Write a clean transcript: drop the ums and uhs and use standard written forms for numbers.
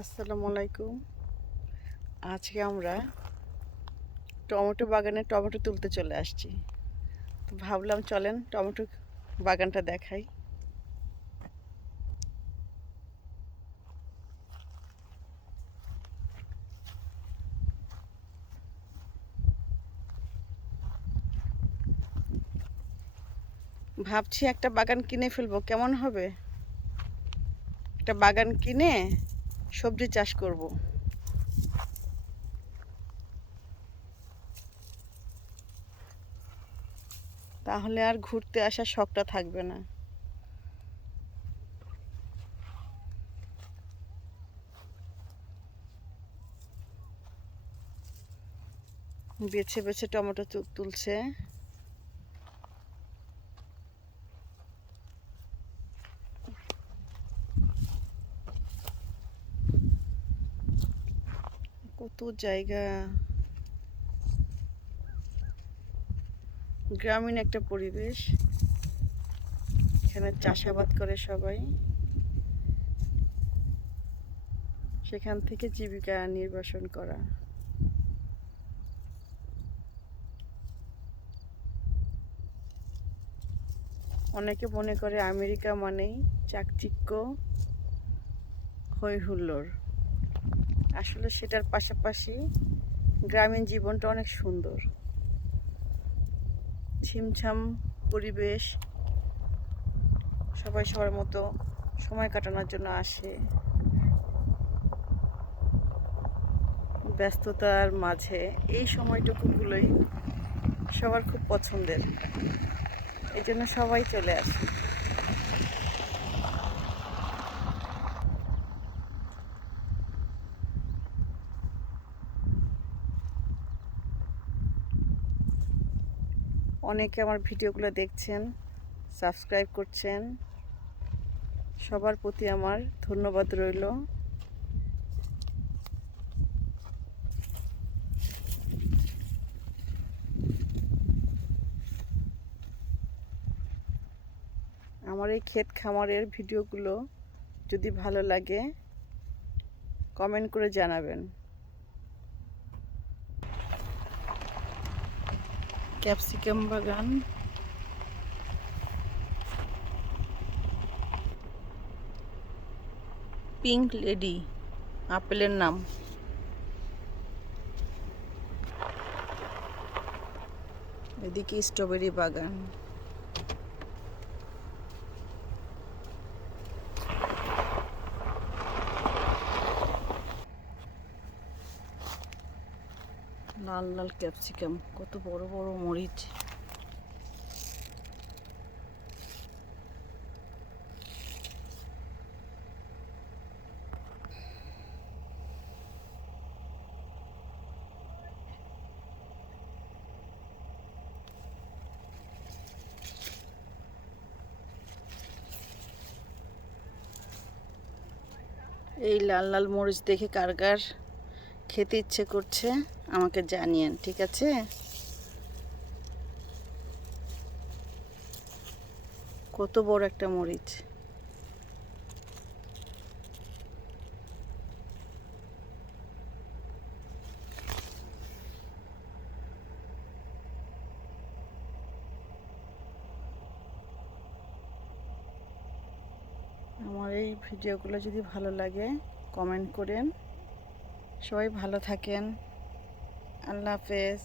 আসসালামু আলাইকুম। আজকে আমরা টমেটো বাগানে টমেটো তুলতে চলে আসছি। তো ভাবলাম চলেন টমেটো বাগানটা দেখাই। ভাবছি একটা বাগান কিনে ফেলবো, কেমন হবে? একটা বাগান কিনে সবজি চাষ করব। তাহলে আর ঘুরতে আসার শখটা থাকবে না। বেছে বেছে টমেটো তুলছে। কত জায়গা, গ্রামীণ একটা পরিবেশ। এখানে চাষাবাদ করে সবাই, সেখান থেকে জীবিকা নির্বাসন করা। অনেকে মনে করে আমেরিকা মানেই চাকচিক্য, হই হুল্লোড়। আসলে সেটার পাশাপাশি গ্রামীণ জীবনটা অনেক সুন্দর। ছিমছাম পরিবেশ, সবাই সবার মতো সময় কাটানোর জন্য আসে। ব্যস্ততার মাঝে এই সময়টুকুগুলোই সবার খুব পছন্দের, এই জন্য সবাই চলে আসে। অনেকে আমার ভিডিওগুলো দেখছেন, সাবস্ক্রাইব করছেন, সবার প্রতি আমার ধন্যবাদ রইল। আমার এই ক্ষেত খামারের ভিডিওগুলো যদি ভালো লাগে কমেন্ট করে জানাবেন। ক্যাপসিকাম বাগান, পিঙ্ক লেডি আপেলের নাম। এদিকে স্ট্রবেরি বাগান। লাল লাল ক্যাপসিকাম, কত বড় বড় মরিচ। এই লাল লাল মরিচ দেখে কার কার খেতে ইচ্ছে করছে আমাকে জানিয়েন, ঠিক আছে? কত বড় একটা মরিচ। আমার এই ভিডিওগুলো যদি ভালো লাগে কমেন্ট করেন। সবাই ভালো থাকেন। আল্লাহ হাফেজ।